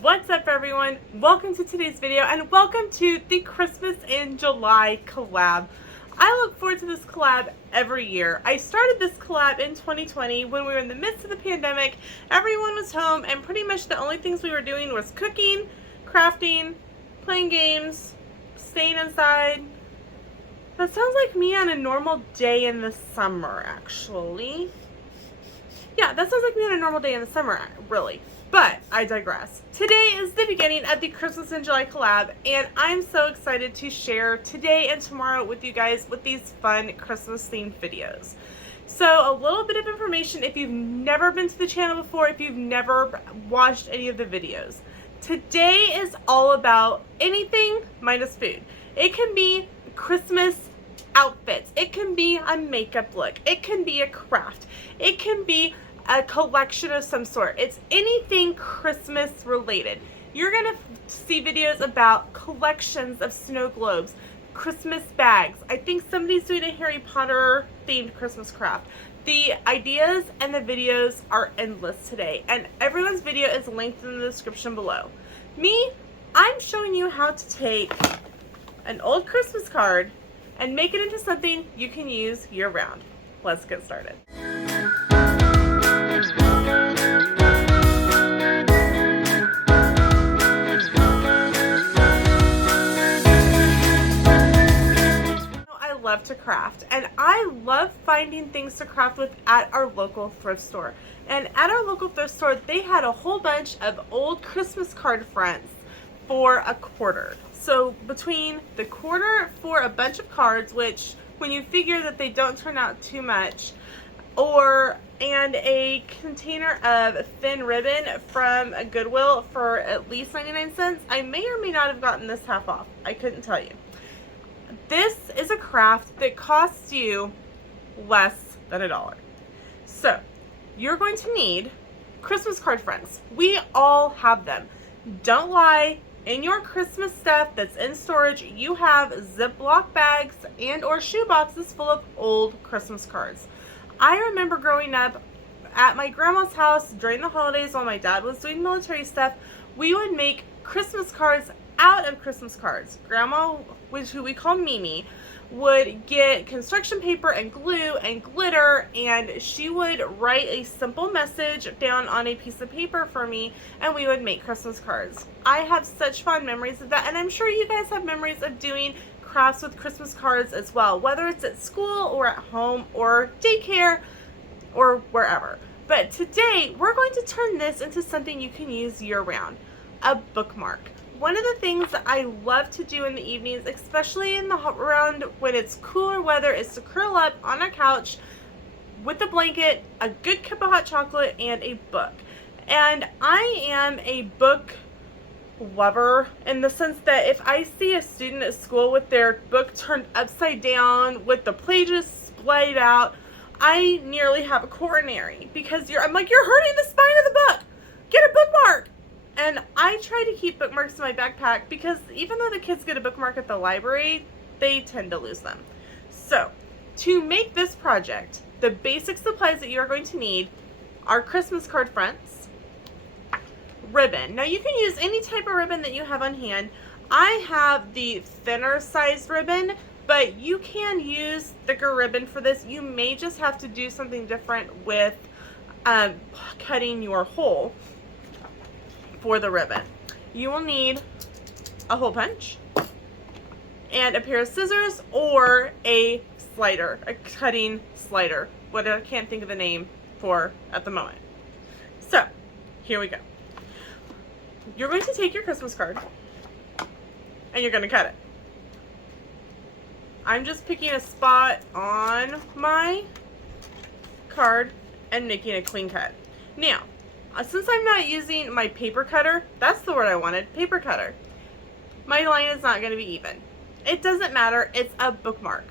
What's up, everyone? Welcome to today's video and welcome to the Christmas in July collab. I look forward to this collab every year. I started this collab in 2020 when we were in the midst of the pandemic. Everyone was home and pretty much the only things we were doing was cooking, crafting, playing games, staying inside. That sounds like me on a normal day in the summer, actually. Yeah, that sounds like me on a normal day in the summer, really. But I digress. Today is the beginning of the Christmas in July collab, and I'm so excited to share today and tomorrow with you guys with these fun Christmas themed videos. So a little bit of information if you've never been to the channel before, if you've never watched any of the videos. Today is all about anything minus food. It can be Christmas outfits. It can be a makeup look. It can be a craft. It can be a collection of some sort. It's anything Christmas related. You're gonna see videos about collections of snow globes, Christmas bags. I think somebody's doing a Harry Potter themed Christmas craft. The ideas and the videos are endless today, and everyone's video is linked in the description below. Me, I'm showing you how to take an old Christmas card and make it into something you can use year-round. Let's get started. I love to craft, and I love finding things to craft with at our local thrift store. And at our local thrift store, they had a whole bunch of old Christmas card fronts for a quarter. So between the quarter for a bunch of cards, which when you figure that they don't turn out too much, and a container of thin ribbon from a Goodwill for at least 99 cents, I may or may not have gotten this half off. I couldn't tell you. This is a craft that costs you less than $1. So you're going to need Christmas card fronts. We all have them. Don't lie. In your Christmas stuff that's in storage, you have Ziploc bags and or shoe boxes full of old Christmas cards. I remember growing up at my grandma's house during the holidays while my dad was doing military stuff, we would make Christmas cards out of Christmas cards. Grandma, who we call Mimi, would get construction paper and glue and glitter, and she would write a simple message down on a piece of paper for me, and we would make Christmas cards. I have such fond memories of that, and I'm sure you guys have memories of doing crafts with Christmas cards as well, whether it's at school or at home or daycare or wherever. But today we're going to turn this into something you can use year-round, a bookmark. One of the things that I love to do in the evenings, especially around when it's cooler weather, is to curl up on a couch with a blanket, a good cup of hot chocolate, and a book. And I am a book lover in the sense that if I see a student at school with their book turned upside down with the pages splayed out, I nearly have a coronary because I'm like, you're hurting the spine of the book. Get a bookmark. And I try to keep bookmarks in my backpack because even though the kids get a bookmark at the library, they tend to lose them. So to make this project, the basic supplies that you are going to need are Christmas card fronts, ribbon. Now you can use any type of ribbon that you have on hand. I have the thinner sized ribbon, but you can use thicker ribbon for this. You may just have to do something different with cutting your hole for the ribbon. You will need a hole punch and a pair of scissors or a slider, a cutting slider, what I can't think of the name for at the moment. So here we go. You're going to take your Christmas card and you're going to cut it. I'm just picking a spot on my card and making a clean cut. Now, since I'm not using my paper cutter, that's the word I wanted, paper cutter, my line is not going to be even. It doesn't matter, it's a bookmark.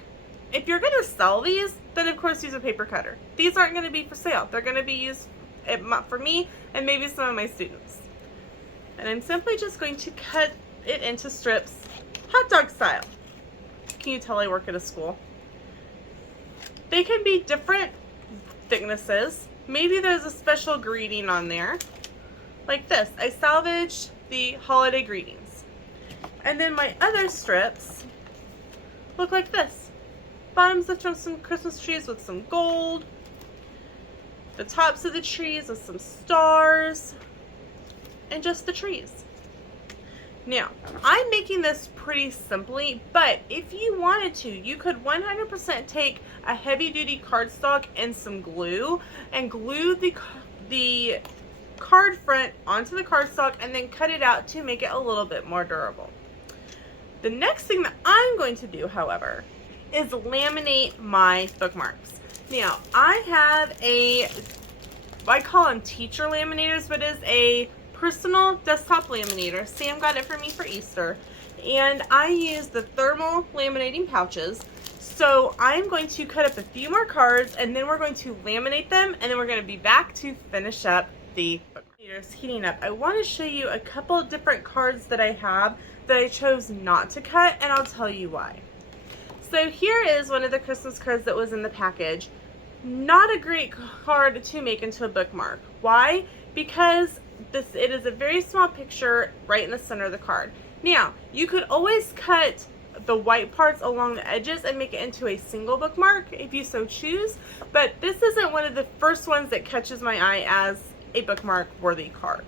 If you're going to sell these, then of course use a paper cutter. These aren't going to be for sale. They're going to be used for me and maybe some of my students. And I'm simply just going to cut it into strips, hot dog style. Can you tell I work at a school? They can be different thicknesses. Maybe there's a special greeting on there. Like this. I salvaged the holiday greetings. And then my other strips look like this. Bottoms of some Christmas trees with some gold. The tops of the trees with some stars. And just the trees. Now, I'm making this pretty simply, but if you wanted to, you could 100% take a heavy-duty cardstock and some glue and glue the card front onto the cardstock and then cut it out to make it a little bit more durable. The next thing that I'm going to do, however, is laminate my bookmarks. Now, I have I call them teacher laminators, but it is a personal desktop laminator. Sam got it for me for Easter, and I use the thermal laminating pouches. So I'm going to cut up a few more cards, and then we're going to laminate them, and then we're going to be back to finish up the bookmarks. Heating up, I want to show you a couple of different cards that I have that I chose not to cut, and I'll tell you why. So here is one of the Christmas cards that was in the package. Not a great card to make into a bookmark. Why? Because it is a very small picture right in the center of the card. Now, you could always cut the white parts along the edges and make it into a single bookmark if you so choose, but this isn't one of the first ones that catches my eye as a bookmark worthy card.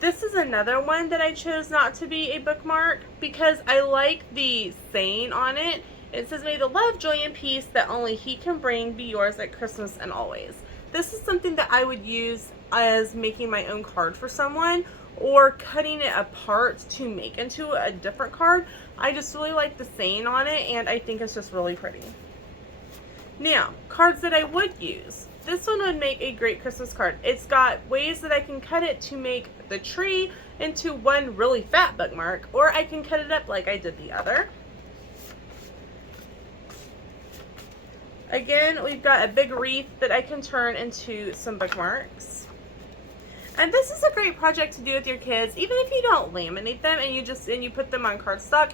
This is another one that I chose not to be a bookmark because I like the saying on it. It says, "May the love, joy, and peace that only He can bring be yours at Christmas and always." This is something that I would use as making my own card for someone or cutting it apart to make into a different card. I just really like the saying on it, and I think it's just really pretty. Now, cards that I would use. This one would make a great Christmas card. It's got ways that I can cut it to make the tree into one really fat bookmark, or I can cut it up like I did the other. Again, we've got a big wreath that I can turn into some bookmarks. And this is a great project to do with your kids, even if you don't laminate them and you put them on cardstock.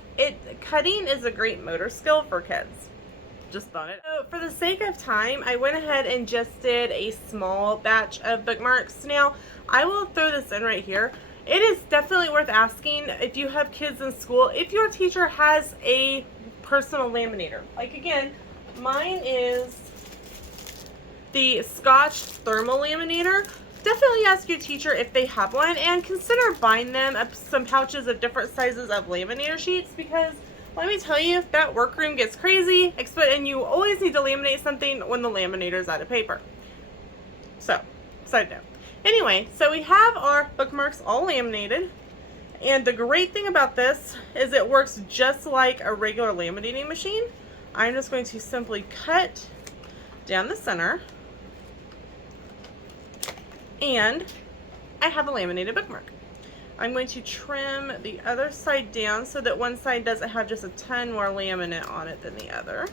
Cutting is a great motor skill for kids. Just thought it. So for the sake of time, I went ahead and just did a small batch of bookmarks. Now, I will throw this in right here. It is definitely worth asking if you have kids in school, if your teacher has a personal laminator. Like again, mine is the Scotch thermal laminator. Definitely ask your teacher if they have one and consider buying them some pouches of different sizes of laminator sheets, because let me tell you, that workroom gets crazy, and you always need to laminate something when the laminator is out of paper. So, side note. Anyway, so we have our bookmarks all laminated, and the great thing about this is it works just like a regular laminating machine. I'm just going to simply cut down the center, and I have a laminated bookmark. I'm going to trim the other side down so that one side doesn't have just a ton more laminate on it than the other.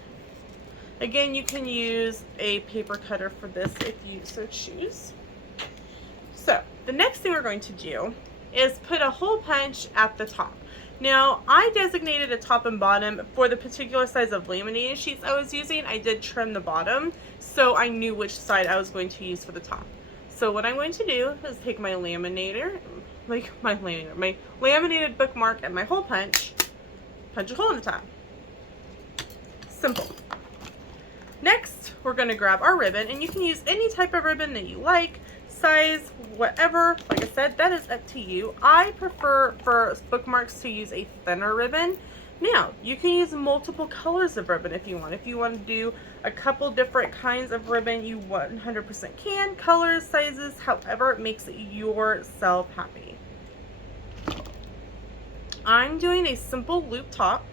Again, you can use a paper cutter for this if you so choose. So, the next thing we're going to do is put a hole punch at the top. Now, I designated a top and bottom for the particular size of laminating sheets I was using. I did trim the bottom, so I knew which side I was going to use for the top. So what I'm going to do is take my laminator, my laminated bookmark and my hole punch a hole in the top. Simple. Next, we're going to grab our ribbon, and you can use any type of ribbon that you like, size, whatever. Like I said, that is up to you. I prefer for bookmarks to use a thinner ribbon. Now, you can use multiple colors of ribbon if you want. If you want to do a couple different kinds of ribbon, you 100% can. Colors, sizes, however it makes yourself happy. I'm doing a simple loop top.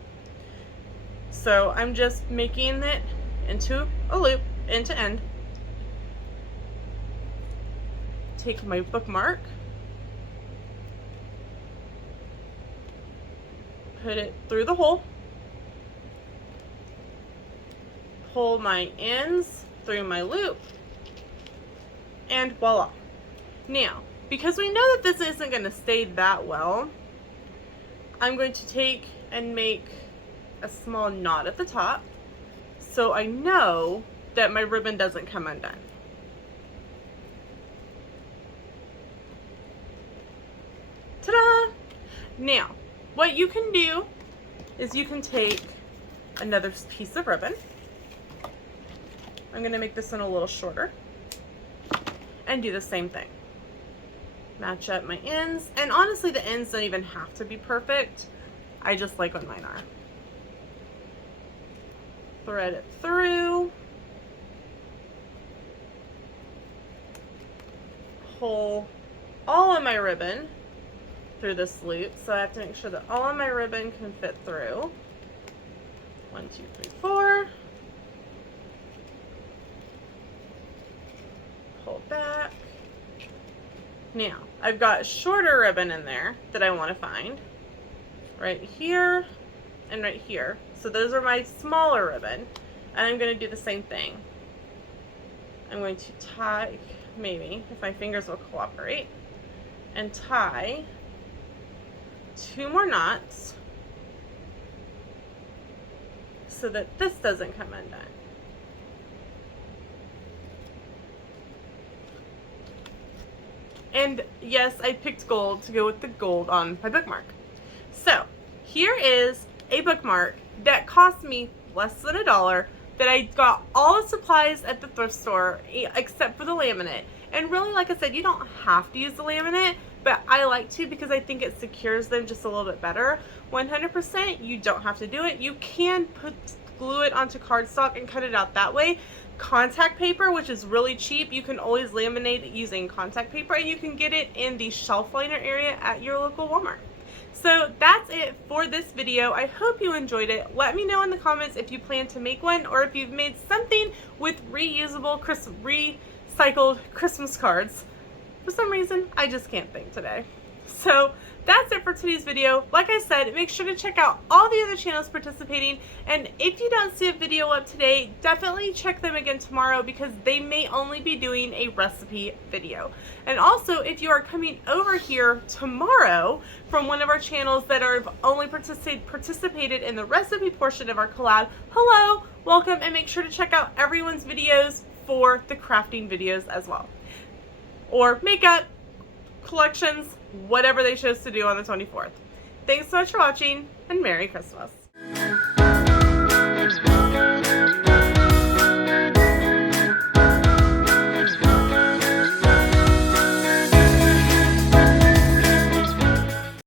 So I'm just making it into a loop, end to end. Take my bookmark, put it through the hole, pull my ends through my loop, and voila. Now, because we know that this isn't going to stay that well, I'm going to take and make a small knot at the top so I know that my ribbon doesn't come undone. Now, what you can do is you can take another piece of ribbon. I'm going to make this one a little shorter and do the same thing. Match up my ends, and honestly the ends don't even have to be perfect. I just like when mine are. Thread it through. Pull all of my ribbon through this loop, so I have to make sure that all of my ribbon can fit through. 1, 2, 3, 4. Pull back. Now, I've got shorter ribbon in there that I want to find. Right here and right here. So those are my smaller ribbon. And I'm going to do the same thing. I'm going to tie, maybe, if my fingers will cooperate, and tie 2 more knots so that this doesn't come undone. And yes, I picked gold to go with the gold on my bookmark. So here is a bookmark that cost me less than $1, that I got all the supplies at the thrift store except for the laminate. And really, like I said, you don't have to use the laminate, but I like to because I think it secures them just a little bit better. 100%, you don't have to do it. You can glue it onto cardstock and cut it out that way. Contact paper, which is really cheap, you can always laminate it using contact paper, and you can get it in the shelf liner area at your local Walmart. So that's it for this video. I hope you enjoyed it. Let me know in the comments if you plan to make one, or if you've made something with reusable, recycled Christmas cards. For some reason, I just can't think today. So that's it for today's video. Like I said, make sure to check out all the other channels participating, and if you don't see a video up today, definitely check them again tomorrow, because they may only be doing a recipe video. And also, if you are coming over here tomorrow from one of our channels that are only participated in the recipe portion of our collab, hello, welcome, and make sure to check out everyone's videos for the crafting videos as well, or makeup, collections, whatever they chose to do on the 24th. Thanks so much for watching, and Merry Christmas.